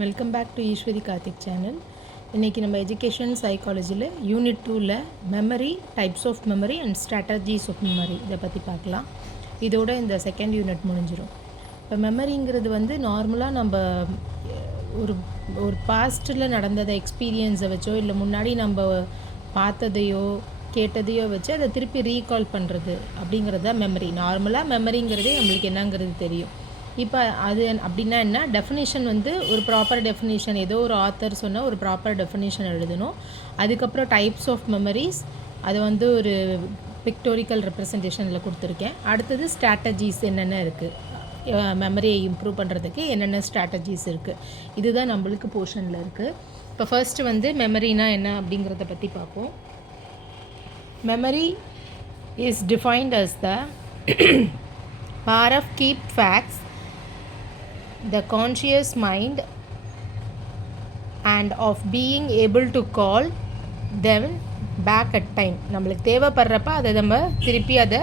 Welcome back to Eswari Karthik channel. இன்றைக்கி நம்ம education சைக்காலஜியில் யூனிட் 2ல் memory, types of memory and strategies of memory இதை பற்றி பார்க்கலாம். இதோட இந்த செகண்ட் யூனிட் முடிஞ்சிடும். இப்போ மெமரிங்கிறது வந்து நார்மலாக நம்ம ஒரு ஒரு பாஸ்ட்டில் நடந்ததை எக்ஸ்பீரியன்ஸை வச்சோ இல்லை முன்னாடி நம்ம பார்த்ததையோ கேட்டதையோ வச்சு அதை திருப்பி ரீகால் பண்ணுறது அப்படிங்கிறது தான் மெமரி. நார்மலாக மெமரிங்கிறதே நம்மளுக்கு என்னங்கிறது தெரியும். இப்போ அது அப்படின்னா என்ன டெஃபினேஷன் வந்து ஒரு ப்ராப்பர் டெஃபினேஷன், ஏதோ ஒரு ஆத்தர் சொன்ன ஒரு ப்ராப்பர் டெஃபினேஷன் எழுதணும். அதுக்கப்புறம் டைப்ஸ் ஆஃப் மெமரிஸ் அது வந்து ஒரு பிக்டோரிக்கல் ரெப்ரசன்டேஷனில் கொடுத்துருக்கேன். அடுத்தது ஸ்ட்ராட்டஜிஸ் என்னென்ன இருக்குது, மெமரியை இம்ப்ரூவ் பண்ணுறதுக்கு என்னென்ன ஸ்ட்ராட்டஜிஸ் இருக்குது, இதுதான் நம்மளுக்கு போர்ஷனில் இருக்குது. இப்போ ஃபர்ஸ்ட் வந்து மெமரினா என்ன அப்படிங்கிறத பற்றி பார்ப்போம். Memory is defined as the power of keep facts, the conscious mind, and of being able to call them back at time. நம்மளுக்கு தேவைப்படுறப்ப அதை நம்ம திருப்பி அதை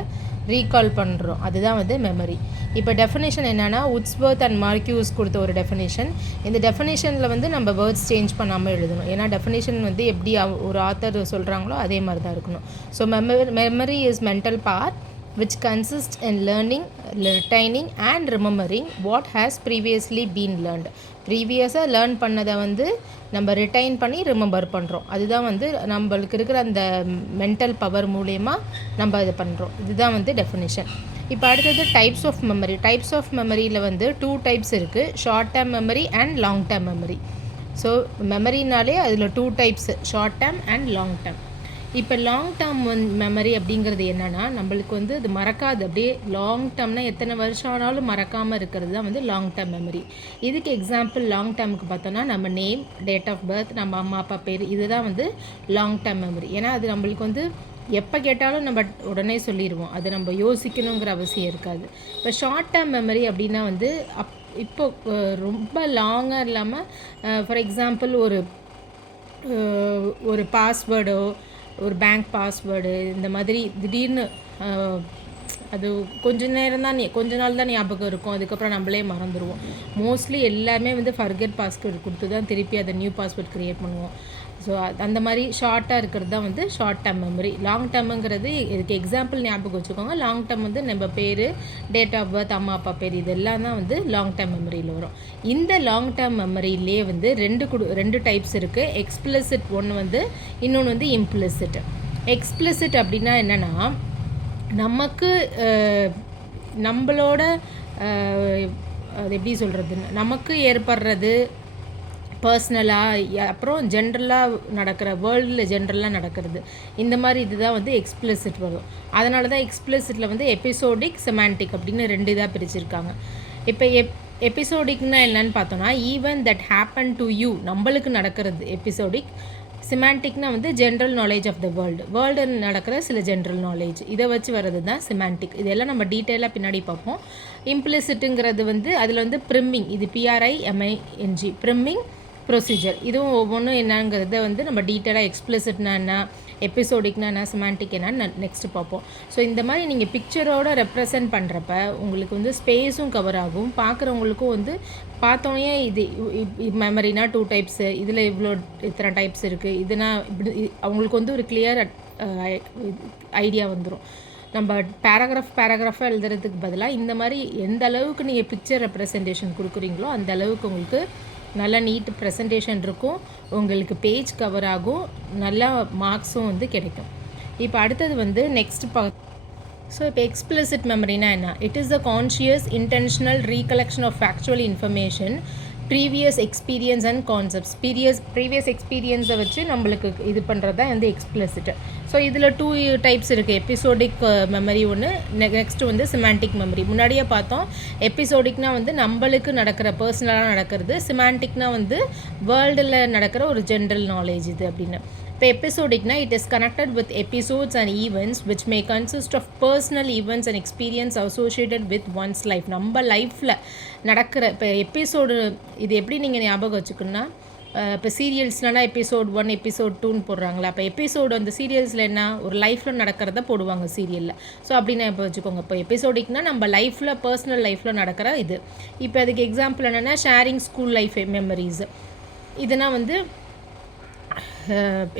ரீகால் பண்ணுறோம், அதுதான் வந்து மெமரி. இப்போ டெஃபினேஷன் என்னென்னா உட்ஸ்வர்த் அண்ட் மார்க்யூஸ் கொடுத்த ஒரு டெஃபினேஷன். இந்த டெஃபினேஷனில் வந்து நம்ம வேர்ட்ஸ் சேஞ்ச் பண்ணாமல் எழுதணும். ஏன்னா டெஃபினேஷன் வந்து எப்படி ஒரு ஆத்தர் சொல்கிறாங்களோ அதே மாதிரி தான் இருக்கணும். So memory is mental part which consists in learning, retaining and remembering what has previously been learned. ப்ரீவியஸாக லேர்ன் பண்ணதை வந்து நம்ம ரிட்டைன் பண்ணி ரிமெம்பர் பண்ணுறோம். அதுதான் வந்து நம்மளுக்கு இருக்கிற அந்த மென்டல் பவர் மூலயமா நம்ம இது பண்ணுறோம். இதுதான் வந்து டெஃபினிஷன். இப்போ அடுத்தது types of memory. Types of மெமரியில் வந்து 2 டைப்ஸ் இருக்குது, short term memory and long term memory. So மெமரினாலே அதில் 2 types, short term and long term. இப்போ லாங் டேர்ம் மெமரி அப்படிங்கிறது என்னென்னா நம்மளுக்கு வந்து அது மறக்காது, அப்படியே லாங் டேர்ம்னா எத்தனை வருஷம் ஆனாலும் மறக்காமல் இருக்கிறது தான் வந்து லாங் டேர்ம் மெமரி. இதுக்கு எக்ஸாம்பிள் லாங் டேர்முக்கு பார்த்தோன்னா நம்ம நேம், டேட் ஆஃப் பர்த், நம்ம அம்மா அப்பா பேர், இதுதான் வந்து லாங் டேர்ம் மெமரி. ஏன்னா அது நம்மளுக்கு வந்து எப்போ கேட்டாலும் நம்ம உடனே சொல்லிடுவோம், அது நம்ம யோசிக்கணுங்கிற அவசியம் இருக்காது. இப்போ ஷார்ட் டேர்ம் மெமரி அப்படின்னா வந்து இப்போ ரொம்ப லாங்காக இல்லாமல், ஃபார் எக்ஸாம்பிள் ஒரு பாஸ்வேர்டோ, ஒரு பேங்க் பாஸ்வேர்டு, இந்த மாதிரி திடீர்னு அது கொஞ்ச நாள் தான் ஞாபகம் இருக்கும், அதுக்கப்புறம் நம்மளே மறந்துடுவோம். மோஸ்ட்லி எல்லாமே வந்து ஃபர்கெட் பாஸ்வேர்டு கொடுத்து தான் திருப்பி அதை நியூ பாஸ்வேர்ட் க்ரியேட் பண்ணுவோம். ஸோ அந்த மாதிரி ஷார்ட்டாக இருக்கிறது தான் வந்து ஷார்ட் டேர்ம் மெமரி. லாங் டேர்முங்கிறது இதுக்கு எக்ஸாம்பிள் ஞாபகம் வச்சுக்கோங்க. லாங் டேர்ம் வந்து நம்ம பேர், டேட் ஆஃப் பர்த், அம்மா அப்பா பேர், இதெல்லாம் தான் வந்து லாங் டேர்ம் மெமரியில் வரும். இந்த லாங் டேர்ம் மெமரியிலே வந்து ரெண்டு டைப்ஸ் இருக்குது. எக்ஸ்பிளிசிட் ஒன்று வந்து, இன்னொன்று வந்து இம்ப்ளிசிட். எக்ஸ்பிளிசிட் அப்படின்னா என்னென்னா நமக்கு நம்மளோட அது எப்படி சொல்கிறதுன்னு நமக்கு ஏற்படுறது பர்சனலாக, அப்புறம் ஜென்ரலாக நடக்கிற வேர்ல்டில் ஜென்ரலாக நடக்கிறது, இந்த மாதிரி இதுதான் வந்து எக்ஸ்பிளிசிட் வரும். அதனால தான் எக்ஸ்பிளிசிட்டில் வந்து எபிசோடிக், செமான்டிக் அப்படின்னு 2 இதாக பிரிச்சிருக்காங்க. இப்போ எபிசோடிக்னா என்னன்னு பார்த்தோன்னா even that happen to you, நம்மளுக்கு நடக்கிறது எபிசோடிக். சிமான்டிக்னா வந்து general knowledge of the world நடக்கிற சில ஜென்ரல் நாலேஜ், இதை வச்சு வர்றது தான் சிமான்டிக். இதெல்லாம் நம்ம டீட்டெயிலாக பின்னாடி பார்ப்போம். இம்ப்ளிசிட்டுங்கிறது வந்து அதில் வந்து ப்ரிம்மிங், இது PRIMING, ப்ரிம்மிங் ப்ரொசீஜர். இதுவும் ஒவ்வொன்றும் என்னங்கிறத வந்து நம்ம டீட்டெயிலாக எக்ஸ்பிளிசிட்னா என்ன, எபிசோடிக்னா என்ன, சிமான்டிக் என்னன்னு நெக்ஸ்ட்டு பார்ப்போம். ஸோ இந்த மாதிரி நீங்கள் பிக்சரோட ரெப்ரசன்ட் பண்ணுறப்ப உங்களுக்கு வந்து ஸ்பேஸும் கவர் ஆகும், பார்க்குறவங்களுக்கும் வந்து பார்த்தோன்னே இது மெமரினா 2 டைப்ஸு, இதில் இத்தனை டைப்ஸ் இருக்குது, இதுனா இப்படி அவங்களுக்கு வந்து ஒரு கிளியர் ஐடியா வந்துடும். நம்ம பேராகிராஃபாக எழுதுறதுக்கு பதிலாக இந்த மாதிரி எந்த அளவுக்கு நீங்கள் பிக்சர் ரெப்ரசன்டேஷன் கொடுக்குறீங்களோ அந்த அளவுக்கு உங்களுக்கு நல்லா நீட் ப்ரெசன்டேஷன் இருக்கும், உங்களுக்கு பேஜ் கவர் ஆகும், நல்லா மார்க்ஸும் வந்து கிடைக்கும். இப்போ அடுத்தது வந்து நெக்ஸ்ட் ஸோ இப்போ எக்ஸ்பிளிசிட் மெமரினா என்ன? It is the conscious intentional recollection of factual information, previous experience and concepts. Previous எக்ஸ்பீரியன்ஸை வச்சு நம்மளுக்கு இது பண்ணுறது தான் வந்து எக்ஸ்பிளிசிட். ஸோ இதில் 2 டைப்ஸ் இருக்குது. எபிசோடிக் மெமரி ஒன்று, நெக்ஸ்ட்டு வந்து சிமான்டிக் மெமரி. முன்னாடியே பார்த்தோம், எபிசோடிக்னா வந்து நம்மளுக்கு நடக்கிற பர்சனலாக நடக்கிறது, சிமான்டிக்னா வந்து வேர்ல்டில் நடக்கிற ஒரு ஜென்ரல் நாலேஜ் இது அப்படின்னு. இப்போ எபிசோடிக்னா it is connected with episodes and events which may consist of personal events and experience associated with one's life. நம்ம லைஃப்பில் நடக்கிற இப்போ எபிசோடு இது எப்படி நீங்கள் ஞாபகம் வச்சுக்கணுன்னா, இப்போ சீரியல்ஸ்லனா எபிசோட் 1 எபிசோட் 2ன்னு போடுறாங்களா, அப்போ எபிசோடு அந்த சீரியல்ஸில் என்ன ஒரு லைஃப்பில் நடக்கிறத போடுவாங்க சீரியலில். ஸோ அப்படின்னா இப்போ வச்சுக்கோங்க, இப்போ எபிசோடிக்னா நம்ம லைஃப்பில் பர்சனல் லைஃப்பில் நடக்கிற இது. இப்போ அதுக்கு எக்ஸாம்பிள் என்னென்னா ஷேரிங் ஸ்கூல் லைஃப் மெமரிஸ், இதெல்லாம் வந்து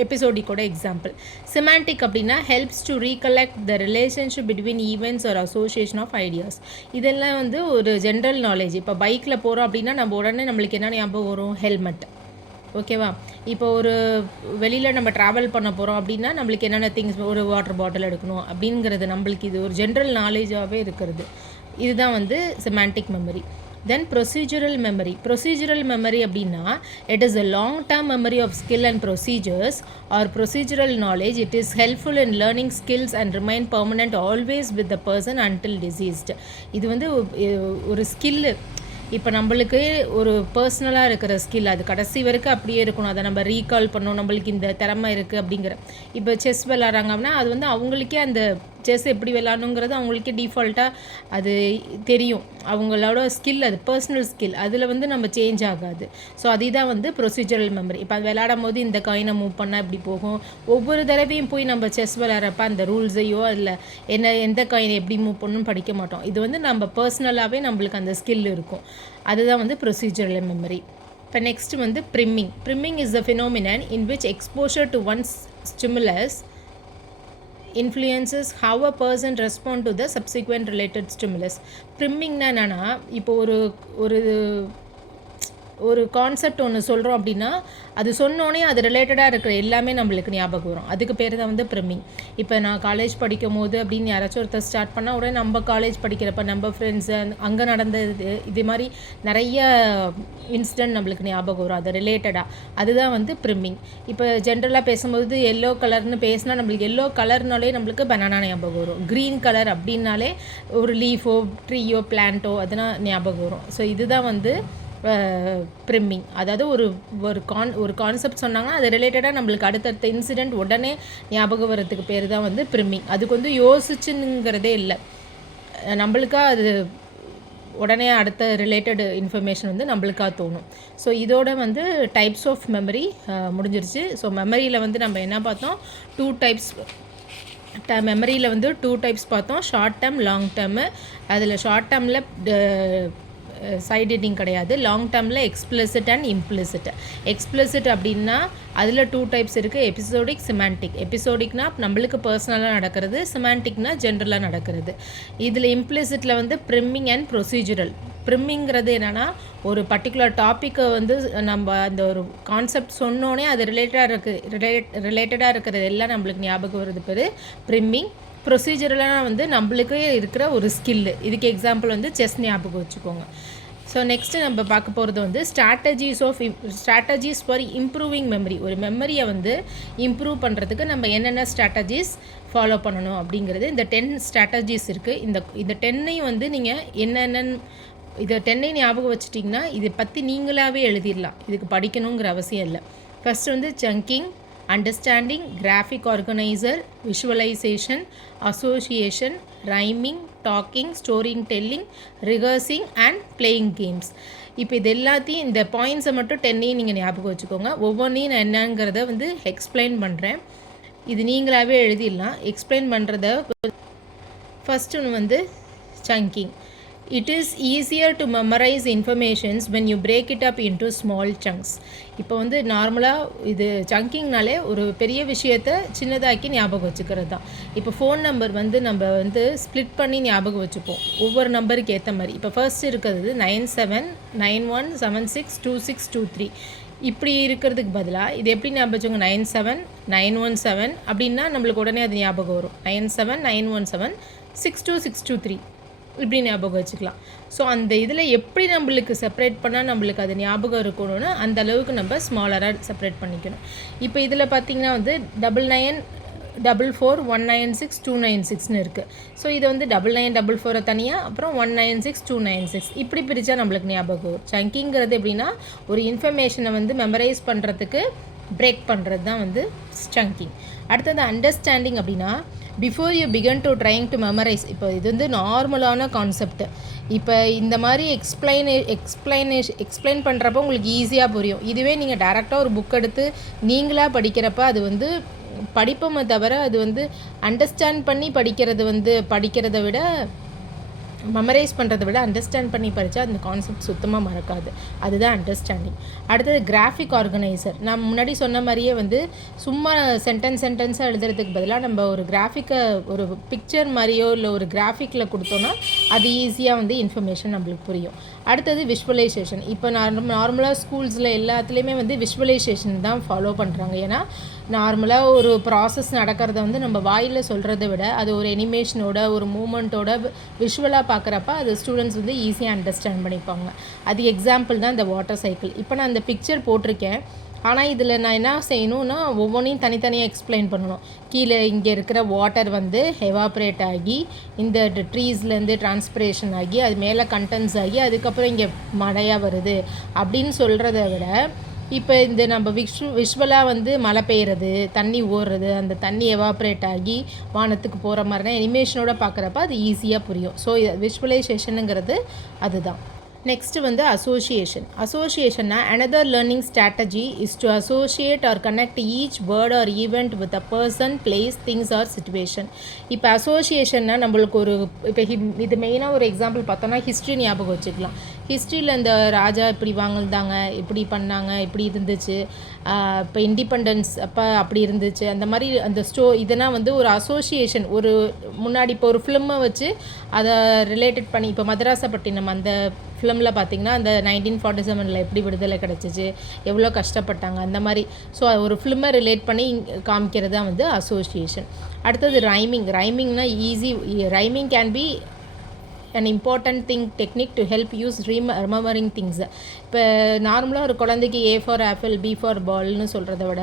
எபிசோடிக்கோட எக்ஸாம்பிள். சிமாண்டிக் அப்படின்னா helps to recollect the relationship between events ஒரு அசோசியேஷன் ஆஃப் ஐடியாஸ். இதெல்லாம் வந்து ஒரு ஜென்ரல் நாலேஜ். இப்போ பைக்கில் போகிறோம் அப்படின்னா நம்ம உடனே நம்மளுக்கு என்ன ஞாபகம் வரும், ஹெல்மெட். ஓகேவா? இப்போ ஒரு வெளியில் நம்ம ட்ராவல் பண்ண போகிறோம் அப்படின்னா நம்மளுக்கு என்னென்ன திங்ஸ், ஒரு வாட்டர் பாட்டில் எடுக்கணும் அப்படிங்கிறது நம்மளுக்கு இது ஒரு ஜென்ரல் நாலேஜாகவே இருக்கிறது. இதுதான் வந்து செமாண்டிக் மெமரி. தென் ப்ரொசீஜரல் மெமரி. ப்ரொசீஜரல் மெமரி அப்படின்னா it is a long term memory of skill and procedures or procedural knowledge. It is helpful in learning skills and remain permanent always with the person until deceased. இது வந்து ஒரு skill. இப்போ நம்மளுக்கு ஒரு பர்சனலாக இருக்கிற skill அது கடைசி வரைக்கும் அப்படியே இருக்கணும். அதை நம்ம ரீகால் பண்ணணும், நம்மளுக்கு இந்த திறமை இருக்குது அப்படிங்கிற. இப்போ செஸ் விளாட்றாங்க அப்படின்னா அது வந்து அவங்களுக்கே அந்த செஸ் எப்படி விளாடணுங்கிறது அவங்களுக்கே டிஃபால்ட்டாக அது தெரியும். அவங்களோட ஸ்கில், அது பர்சனல் ஸ்கில், அதில் வந்து நம்ம சேஞ்ச் ஆகாது. ஸோ அதுதான் வந்து ப்ரொசீஜரல் மெமரி. இப்போ அது விளாடும் போது இந்த காயினை மூவ் பண்ணால் இப்படி போகும். ஒவ்வொரு தடவையும் போய் நம்ம செஸ் விளாட்றப்ப அந்த ரூல்ஸையோ இல்லை எந்த காயினை எப்படி மூவ் பண்ணணும்னு படிக்க மாட்டோம். இது வந்து நம்ம பர்சனலாகவே நம்மளுக்கு அந்த ஸ்கில் இருக்கும். அதுதான் வந்து ப்ரொசீஜரல் மெமரி. இப்போ நெக்ஸ்ட் வந்து priming. Priming is the phenomenon in which exposure to one's stimulus influences how a person respond to the subsequent related stimulus. ப்ரிம்மிங்னா என்னென்னா, இப்போ ஒரு கான்செப்ட் ஒன்று சொல்கிறோம் அப்படின்னா அது சொன்னோன்னே அது ரிலேட்டடாக இருக்கிற எல்லாமே நம்மளுக்கு ஞாபகம் வரும். அதுக்கு பேர் தான் வந்து ப்ரிம்மிங். இப்போ நான் காலேஜ் படிக்கும் போது அப்படின்னு யாராச்சும் ஒருத்தர் ஸ்டார்ட் பண்ணால் உடனே நம்ம காலேஜ் படிக்கிறப்ப நம்ம ஃப்ரெண்ட்ஸு அங்கே நடந்தது இது மாதிரி நிறைய இன்சிடென்ட் நம்மளுக்கு ஞாபகம் வரும் அது ரிலேட்டடாக. அதுதான் வந்து ப்ரிம்மிங். இப்போ ஜென்ரலாக பேசும்போது எல்லோ கலர்னு பேசினா நம்மளுக்கு எல்லோ கலர்னாலே நம்மளுக்கு பனானா ஞாபகம் வரும். க்ரீன் கலர் அப்படின்னாலே ஒரு லீஃபோ ட்ரீயோ பிளான்ட்டோ அதெல்லாம் ஞாபகம் வரும். ஸோ இதுதான் வந்து ப்ரிம்மிங். அதாவது ஒரு கான்செப்ட் சொன்னாங்கன்னா அது ரிலேட்டடாக நம்மளுக்கு அடுத்தடுத்த இன்சிடெண்ட் உடனே ஞாபகம் வர்றதுக்கு பேர் தான் வந்து ப்ரிம்மிங். அதுக்கு வந்து யோசிச்சுங்கிறதே இல்லை, நம்மளுக்காக அது உடனே அடுத்த ரிலேட்டட் இன்ஃபர்மேஷன் வந்து நம்மளுக்காக தோணும். ஸோ இதோட வந்து டைப்ஸ் ஆஃப் மெமரி முடிஞ்சிருச்சு. ஸோ மெமரியில் வந்து நம்ம என்ன பார்த்தோம், 2 டைப்ஸ். மெமரியில் வந்து 2 டைப்ஸ் பார்த்தோம், ஷார்ட் டேர்ம், லாங் டேர்மு. அதில் ஷார்ட் டேர்மில் சைட் எடிட்டிங் கிடையாது. லாங் டேர்மில் எக்ஸ்பிளிசிட் அண்ட் இம்ப்ளிசிட். எக்ஸ்பிளிசிட் அப்படின்னா அதில் 2 டைப்ஸ் இருக்குது, எபிசோடிக், சிமாண்டிக். எபிசோடிக்னா நம்மளுக்கு பர்சனலாக நடக்கிறது, சிமாண்டிக்னா ஜென்ரலாக நடக்கிறது. இதில் இம்ப்ளிசிட்டில் வந்து ப்ரிம்மிங் அண்ட் ப்ரொசீஜரல். ப்ரிம்மிங்கிறது என்னென்னா ஒரு பர்டிகுலர் டாப்பிக்கை வந்து நம்ம அந்த ஒரு கான்செப்ட் சொன்னோன்னே அது ரிலேட்டடாக இருக்கிறது எல்லாம் நம்மளுக்கு ஞாபகம் வருது பேர் ப்ரிம்மிங். ப்ரொசீஜரெலாம் வந்து நம்மளுக்கே இருக்கிற ஒரு ஸ்கில்லு. இதுக்கு எக்ஸாம்பிள் வந்து செஸ் ஞாபகம் வச்சுக்கோங்க. ஸோ நெக்ஸ்ட்டு நம்ம பார்க்க போகிறது வந்து ஸ்ட்ராட்டஜிஸ் ஃபார் இம்ப்ரூவிங் மெமரி. ஒரு மெமரியை வந்து இம்ப்ரூவ் பண்ணுறதுக்கு நம்ம என்னென்ன ஸ்ட்ராட்டஜிஸ் ஃபாலோ பண்ணணும் அப்படிங்கிறது. இந்த 10 ஸ்ட்ராட்டஜிஸ் இருக்குது. இந்த 10ஐயும் வந்து நீங்கள் என்னென்னு இதை 10ஐயும் ஞாபகம் வச்சுட்டிங்கன்னா இதை பற்றி நீங்களாகவே எழுதிடலாம். இதுக்கு படிக்கணுங்கிற அவசியம் இல்லை. ஃபஸ்ட்டு வந்து சங்கிங், understanding, graphic organizer, visualization, association, rhyming, talking, storytelling, rehearsing and playing games. இப்போ இது எல்லாத்தையும் இந்த பாயிண்ட்ஸை மட்டும் 10ஐயும் நீங்கள் ஞாபகம் வச்சுக்கோங்க. ஒவ்வொன்றையும் நான் என்னங்கிறத வந்து எக்ஸ்பிளைன் பண்ணுறேன். இது நீங்களாகவே எழுதிடலாம். எக்ஸ்பிளைன் பண்ணுறத ஃபஸ்ட்டு ஒன்று வந்து சங்கிங். It is easier to memorize information when you break it up into small chunks. இப்போ வந்து நார்மலாக இது சங்கிங்னாலே ஒரு பெரிய விஷயத்தை சின்னதாக்கி ஞாபகம் வச்சுக்கிறது தான். இப்போ ஃபோன் நம்பர் வந்து நம்ம வந்து ஸ்ப்ளிட் பண்ணி ஞாபகம் வச்சுப்போம் ஒவ்வொரு நம்பருக்கு ஏற்ற மாதிரி. இப்போ ஃபர்ஸ்ட் இருக்கிறது 9791762623. இப்படி இருக்கிறதுக்கு பதிலாக இது எப்படி ஞாபகம் வச்சுக்கோங்க, 97917 அப்படின்னா நம்மளுக்கு உடனே அது ஞாபகம் வரும். 979176263 இப்படி ஞாபகம் வச்சுக்கலாம். ஸோ அந்த இதில் எப்படி நம்மளுக்கு செப்பரேட் பண்ணால் நம்மளுக்கு அது ஞாபகம் இருக்கணும்னு அந்த அளவுக்கு நம்ம ஸ்மாலராக செப்பரேட் பண்ணிக்கணும். இப்போ இதில் பார்த்திங்கன்னா வந்து 9944196296 இருக்குது. ஸோ இதை வந்து 9944 தனியாக, அப்புறம் 196296 இப்படி பிரித்தா நம்மளுக்கு ஞாபகம் வரும். சங்கிங்கிறது எப்படின்னா ஒரு இன்ஃபர்மேஷனை வந்து மெமரைஸ் பண்ணுறதுக்கு பிரேக் பண்ணுறது தான் வந்து சங்கிங். அடுத்தது அண்டர்ஸ்டாண்டிங் அப்படின்னா before you begin to trying to memorise. இப்போ இது வந்து நார்மலான கான்செப்ட். இப்போ இந்த மாதிரி எக்ஸ்பிளைன் பண்ணுறப்போ உங்களுக்கு ஈஸியாக புரியும். இதுவே நீங்கள் டேரெக்டாக ஒரு புக் எடுத்து நீங்களாக படிக்கிறப்ப அது வந்து படிப்போமே தவிர அது வந்து அண்டர்ஸ்டாண்ட் பண்ணி படிக்கிறத விட மெமரைஸ் பண்ணுறதை விட அண்டர்ஸ்டாண்ட் பண்ணி படித்தா அந்த கான்செப்ட் சுத்தமாக மறக்காது. அதுதான் அண்டர்ஸ்டாண்டிங். அடுத்தது கிராஃபிக் ஆர்கனைசர். நான் முன்னாடி சொன்ன மாதிரியே வந்து சும்மா சென்டென்ஸாக எழுதுறதுக்கு பதிலாக நம்ம ஒரு கிராஃபிக்கை ஒரு பிக்சர் மாதிரியோ இல்லை ஒரு கிராஃபிக்கில் கொடுத்தோன்னா அது ஈஸியாக வந்து இன்ஃபர்மேஷன் நம்மளுக்கு புரியும். அடுத்தது விஷுவலைசேஷன். இப்போ நார்மலாக ஸ்கூல்ஸில் எல்லாத்துலேயுமே வந்து விஷுவலைசேஷன் தான் ஃபாலோ பண்ணுறாங்க. ஏன்னா நார்மலாக ஒரு ப்ராசஸ் நடக்கிறத வந்து நம்ம வாயில் சொல்கிறத விட அது ஒரு அனிமேஷனோட ஒரு மூமெண்ட்டோட விஷுவலாக பார்க்குறப்ப அது ஸ்டூடெண்ட்ஸ் வந்து ஈஸியாக அண்டர்ஸ்டாண்ட் பண்ணிப்பாங்க. அது எக்ஸாம்பிள் தான் இந்த வாட்டர் சைக்கிள். இப்போ நான் இந்த பிக்சர் போட்டிருக்கேன், ஆனால் இதில் நான் என்ன செய்யணும்னா ஒவ்வொன்றையும் தனித்தனியாக எக்ஸ்பிளைன் பண்ணணும். கீழே இங்கே இருக்கிற வாட்டர் வந்து எவாப்ரேட் ஆகி இந்த ட்ரீஸ்லேருந்து டிரான்ஸ்பிரேஷன் ஆகி அது மேலே கண்டென்ஸ் ஆகி அதுக்கப்புறம் இங்கே மழையாக வருது அப்படின்னு சொல்கிறத விட இப்போ இந்த நம்ம விஷுவலாக வந்து மழை பெய்கிறது, தண்ணி ஓடுறது, அந்த தண்ணி எவாப்ரேட் ஆகி வானத்துக்கு போகிற மாதிரினா அனிமேஷனோட பார்க்குறப்ப அது ஈஸியாக புரியும். ஸோ விஷுவலைசேஷனுங்கிறது அதுதான். நெக்ஸ்ட்டு வந்து அசோசியேஷன்னா another learning strategy is to associate or connect each word or event with a person, place, things or situation. இப்போ அசோசியேஷன்னா நம்மளுக்கு ஒரு இப்போ இது மெயினாக ஒரு எக்ஸாம்பிள் பார்த்தோன்னா ஹிஸ்ட்ரி ஞாபகம் வச்சுக்கலாம். ஹிஸ்ட்ரியில் இந்த ராஜா இப்படி வாழ்ந்தாங்க, இப்படி பண்ணாங்க, இப்படி இருந்துச்சு, இப்போ இண்டிபெண்டன்ஸ் அப்போ அப்படி இருந்துச்சு, அந்த மாதிரி அந்த இதெல்லாம் வந்து ஒரு அசோசியேஷன். ஒரு முன்னாடி இப்போ ஒரு ஃபிலிமை வச்சு அதை ரிலேட்டட் பண்ணி இப்போ மதராசப்பட்டினம் அந்த ஃபிலிமில் பார்த்திங்கன்னா அந்த 1947 எப்படி விடுதலை கிடச்சிச்சு, எவ்வளோ கஷ்டப்பட்டாங்க, அந்த மாதிரி. ஸோ ஒரு ஃபிலிமை ரிலேட் பண்ணி காமிக்கிறது தான் வந்து அசோசியேஷன். அடுத்தது ரைமிங்னா easy. Rhyming can be an important technique to help use remembering things. இப்போ நார்மலாக ஒரு குழந்தைக்கு A for apple, B for ballனு சொல்கிறத விட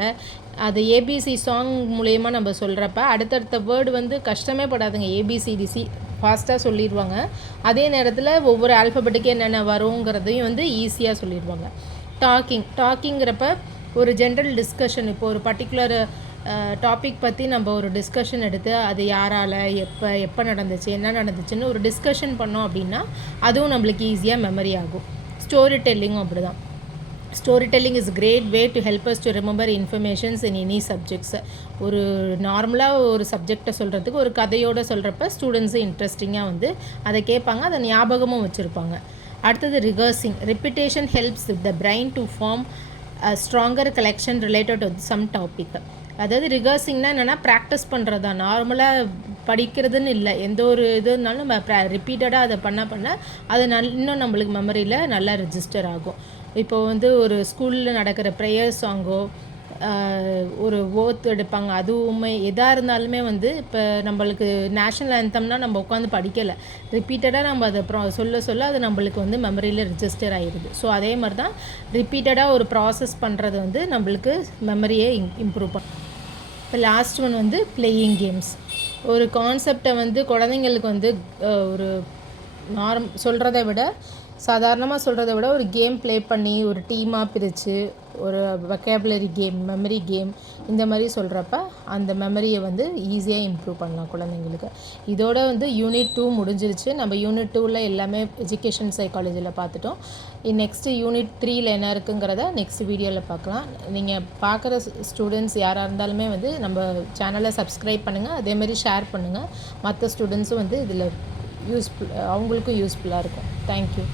அது ஏபிசி சாங் மூலயமா நம்ம சொல்கிறப்ப அடுத்தடுத்த வேர்டு வந்து கஷ்டமே படாதுங்க. ஏபிசிடிசி ஃபாஸ்ட்டாக சொல்லிடுவாங்க. அதே நேரத்தில் ஒவ்வொரு ஆல்ஃபபெட்டுக்கு என்னென்ன வருங்கிறதையும் வந்து ஈஸியாக சொல்லிடுவாங்க. டாக்கிங்கிறப்ப ஒரு ஜென்ரல் டிஸ்கஷன், இப்போ ஒரு பர்டிகுலர் டாபிக் பற்றி நம்ம ஒரு டிஸ்கஷன் எடுத்து அது யாரால் எப்போ நடந்துச்சு, என்ன நடந்துச்சுன்னு ஒரு டிஸ்கஷன் பண்ணோம் அப்படின்னா அதுவும் நம்மளுக்கு ஈஸியாக மெமரி ஆகும். ஸ்டோரி டெல்லிங்கும் அப்படி தான். Story telling is great way to help us to remember informations in any subjects. ஒரு நார்மலாக ஒரு சப்ஜெக்டை சொல்கிறதுக்கு ஒரு கதையோடு சொல்கிறப்ப ஸ்டூடெண்ட்ஸு இன்ட்ரெஸ்டிங்காக வந்து அதை கேட்பாங்க, அதை ஞாபகமும் வச்சுருப்பாங்க. அடுத்தது ரிகர்சிங். Repetition helps with the brain to form stronger collection related with some topic. அதாவது ரிகர்சிங்னா என்னென்னா ப்ராக்டிஸ் பண்ணுறது தான். நார்மலாக படிக்கிறதுன்னு இல்லை, எந்த ஒரு இதுனாலும் நம்ம ரிப்பீட்டடாக அதை பண்ண அது இன்னும் நம்மளுக்கு மெமரியில் நல்லா ரெஜிஸ்டர் ஆகும். இப்போ வந்து ஒரு ஸ்கூலில் நடக்கிற ப்ரேயர் சாங்கோ ஒரு ஓத் எடுப்பாங்க, அதுவுமே எதாக இருந்தாலுமே வந்து இப்போ நம்மளுக்கு நேஷ்னல் ஆந்தம்னா நம்ம உட்காந்து படிக்கலை, ரிப்பீட்டடாக நம்ம அதை அப்புறம் சொல்ல அது நம்மளுக்கு வந்து மெமரியில் ரிஜிஸ்டர் ஆகிடுது. ஸோ அதே மாதிரி தான் ரிப்பீட்டடாக ஒரு ப்ராசஸ் பண்ணுறது வந்து நம்மளுக்கு மெமரியை இம்ப்ரூவ் பண்ணும். இப்போ லாஸ்ட் ஒன் வந்து பிளேயிங் கேம்ஸ். ஒரு கான்செப்டை வந்து குழந்தைங்களுக்கு வந்து ஒரு சொல்கிறத விட சாதாரணமாக சொல்கிறத விட ஒரு கேம் ப்ளே பண்ணி ஒரு டீமாக பிரித்து ஒரு வொக்காபுலரி கேம், மெமரி கேம் இந்த மாதிரி சொல்கிறப்ப அந்த மெமரியை வந்து ஈஸியாக இம்ப்ரூவ் பண்ணலாம் குழந்தைங்களுக்கு. இதோட வந்து யூனிட் 2 முடிஞ்சிருச்சு. நம்ம யூனிட் 2ல் எல்லாமே எஜுகேஷன் சைக்காலஜியில் பார்த்துட்டோம். நெக்ஸ்ட்டு யூனிட் 3ல் என்ன இருக்குங்கிறத நெக்ஸ்ட் வீடியோவில் பார்க்கலாம். நீங்கள் பார்க்குற ஸ்டூடெண்ட்ஸ் யாராக இருந்தாலுமே வந்து நம்ம சேனலை சப்ஸ்கிரைப் பண்ணுங்கள், அதேமாதிரி ஷேர் பண்ணுங்கள். மற்ற ஸ்டூடெண்ட்ஸும் வந்து இதில் அவங்களுக்கும் யூஸ்ஃபுல்லாக இருக்கும். தேங்க்யூ.